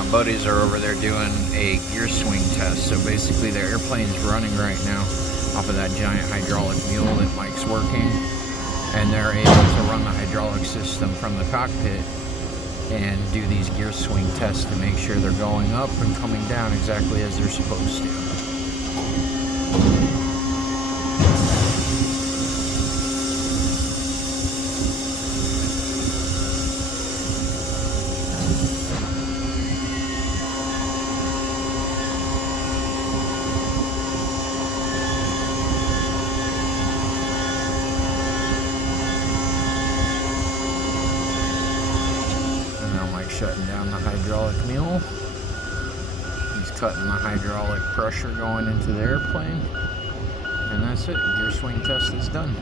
my buddies are over there doing a gear swing test. So basically the airplane's running right now off of that giant hydraulic mule that Mike's working, and they're able to run the hydraulic system from the cockpit and do these gear swing tests to make sure they're going up and coming down exactly as they're supposed to. Shutting down the hydraulic mule. He's cutting the hydraulic pressure going into the airplane. And that's it. Gear swing test is done.